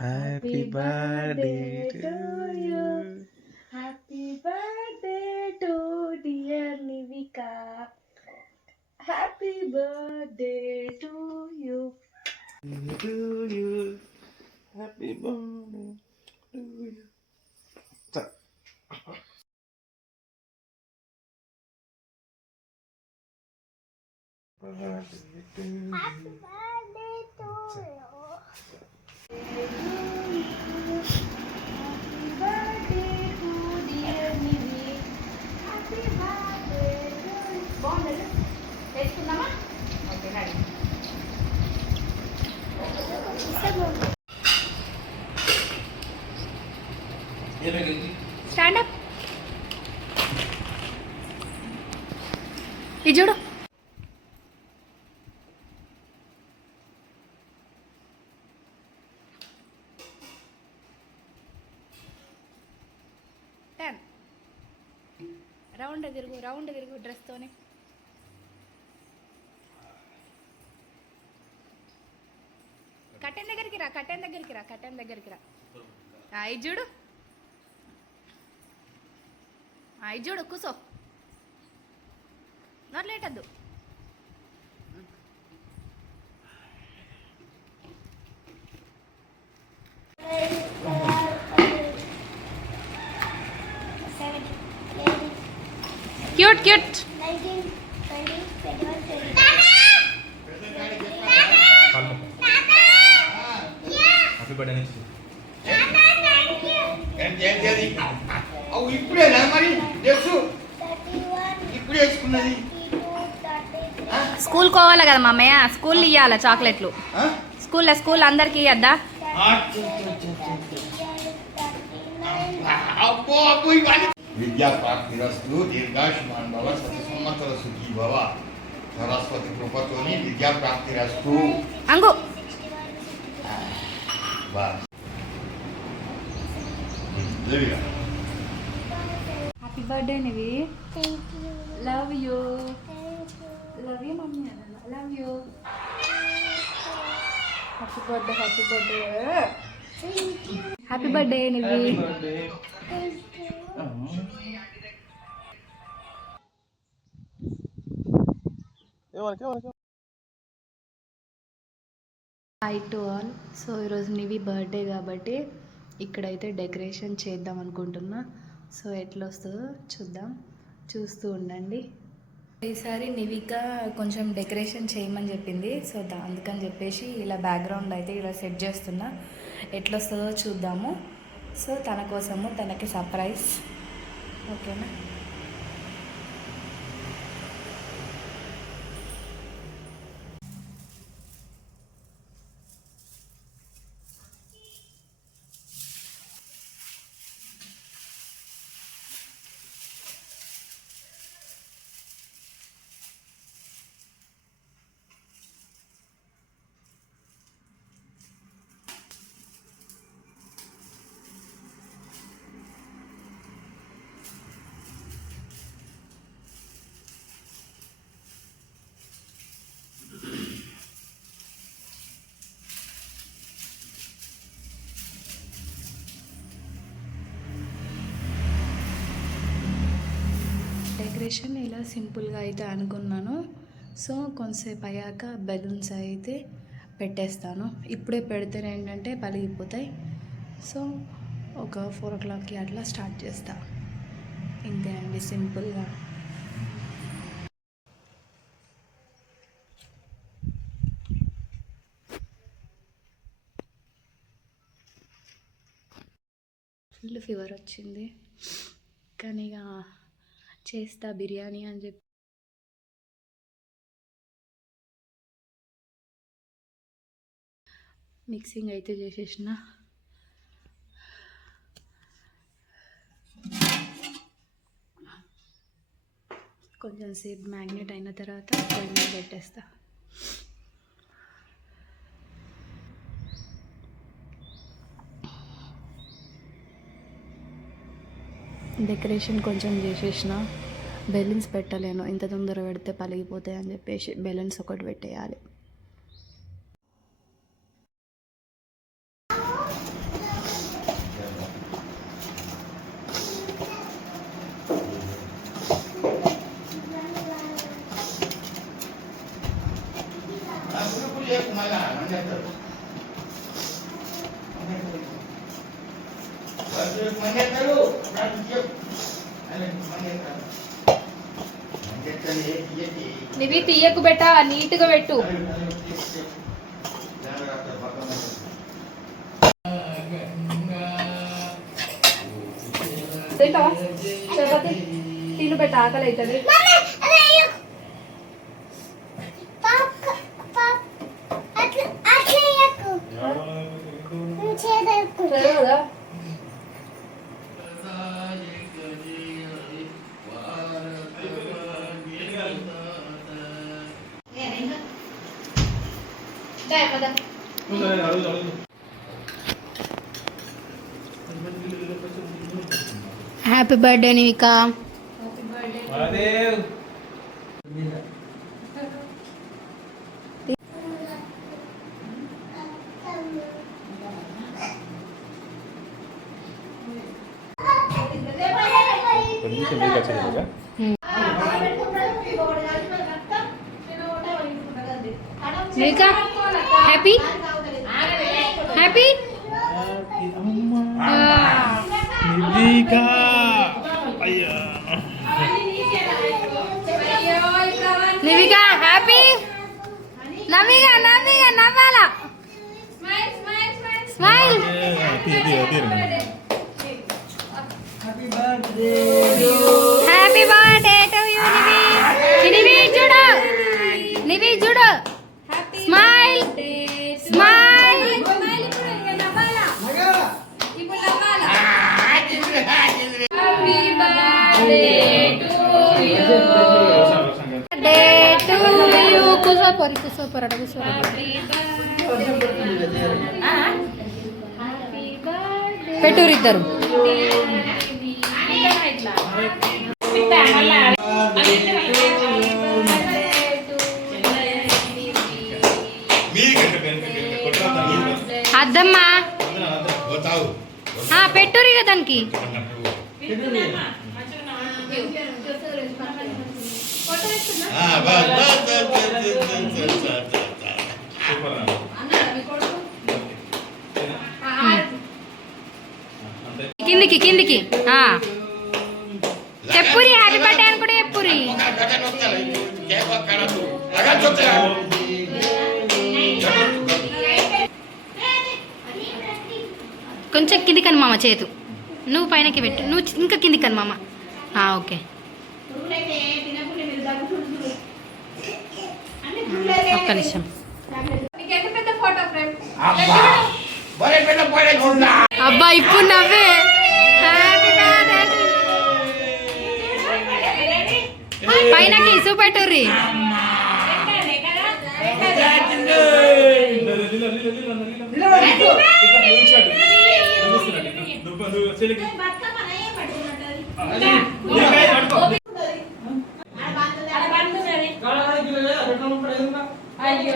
Happy birthday to you. Happy birthday to dear Nivika. Happy birthday to you. To you. Happy birthday to you. Birthday to you. Happy birthday to you. Stand up ఇది చూడు round తిరుగు డ్రెస్తోనే కట్టెన్ దగ్గరికి రా ఇది చూడు ఇది చూడు కూసో నోట్లేటద్దు క్యూట్ క్యూట్ ఇప్పుడేనా మరి ఇప్పుడు వేసుకున్నది స్కూల్ కోవాలి కదా మామయ్య స్కూల్ ఇవ్వాలా చాక్లెట్లు స్కూల్ అందరికి ఇవ్వద్దా విద్యా ప్రాప్తిరస్తు దీర్ఘాయుష్మాన్ భవ సతి సంవత్సర సుఖీ భవ సరస్వతి కృపతోని విద్యా ప్రాప్తిరస్తు అంగు happy birthday Nivi love you mummy love you happy birthday Nivi hi to all. So ఈరోజు నివి బర్త్డే కాబట్టి ఇక్కడైతే డెకరేషన్ చేద్దాం అనుకుంటున్నా. సో ఎట్లా వస్తుందో చూస్తూ ఉండండి. ఈసారి నివిక కొంచెం డెకరేషన్ చేయమని చెప్పింది. సో అందుకని చెప్పేసి ఇలా బ్యాక్గ్రౌండ్ అయితే ఇలా సెట్ చేస్తున్నా. ఎట్లా వస్తుందో చూద్దాము. సో తన కోసము తనకి సర్ప్రైజ్. ఓకేనా? డెకరేషన్ ఇలా సింపుల్గా అయితే అనుకున్నాను. సో కొంతసేపు అయ్యాక బెలూన్స్ అయితే పెట్టేస్తాను. ఇప్పుడే పెడితే ఏంటంటే పలిగిపోతాయి. సో ఒక 4 o'clockకి అట్లా స్టార్ట్ చేస్తా. ఇంతే అండి, సింపుల్గా. ఫుల్ ఫీవర్ వచ్చింది కానీ ఇక చేస్తా బిర్యానీ అని చెప్పి మిక్సింగ్ అయితే చేసేసిన. కొంచెం సేపు మ్యాగ్నెట్ అయిన తర్వాత పొయ్యి మీద పెట్టేస్తా. డెకరేషన్ కొంచెం చేసేసిన. బెలూన్స్ పెట్టలేను, ఇంత తొందర పెడితే పలిగిపోతాయి అని చెప్పేసి బెలూన్స్ ఒకటి పెట్టేయాలి. నివి తీయకు బెట్ట, నీట్గా పెట్టు. చపాతి తిను బెట్ట, ఆకలి అవుతుంది. కదా happy birthday Nivika. Nivika happy happy Nivika happy. నవ్విక నవ్విక నవ్వాలా. Smile. Happy birthday to you Nivi. Nivi చూడు, నివి చూడు. Smile smile. పెట్టూరు ఇద్దరు. అద్దమ్మా పెట్టూరు ఇక దానికి. కిందికి కిందికి చెప్పురి. హ్యాపీ బర్త్డే అని కూడా చెప్పురి. కొంచెం కిందికి అని మామ చేతు. నువ్వు పైనకి పెట్టు, నువ్వు ఇంకా కిందికి అని మామ. ఓకే ఒక్క నిమిషం. అబ్బా ఇప్పుడు నవ్వే. పైనకి చూపెట్టుర్రి.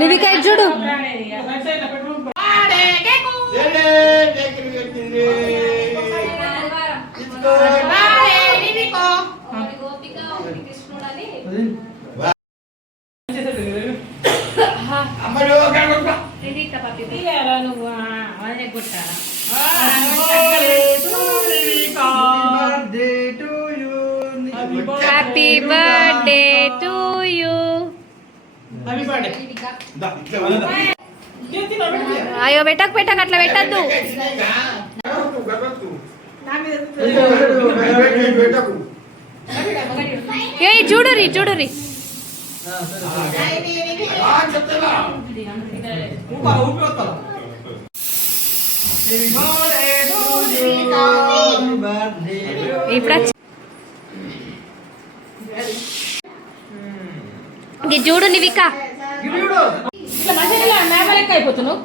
నివిక చూడు. Happy birthday to you. అయ్యో పెట్టకు పెట్టకు, అట్లా పెట్టద్దు. ఏ చూడురి చూడురి. ఇప్పుడు చూడు నివిక. అయిపోతున్నావు.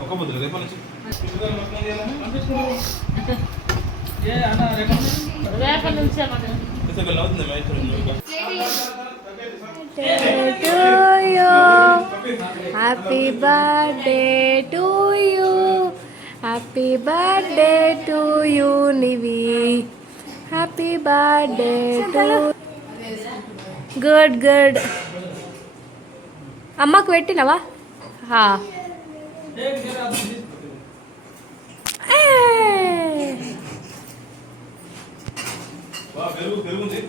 ఒక ముద్ర రేపు నుంచి happy birthday to you happy birthday to you నివి happy birthday to good good అమ్మకు పెట్టినవా పెరుగు పెరుగుంది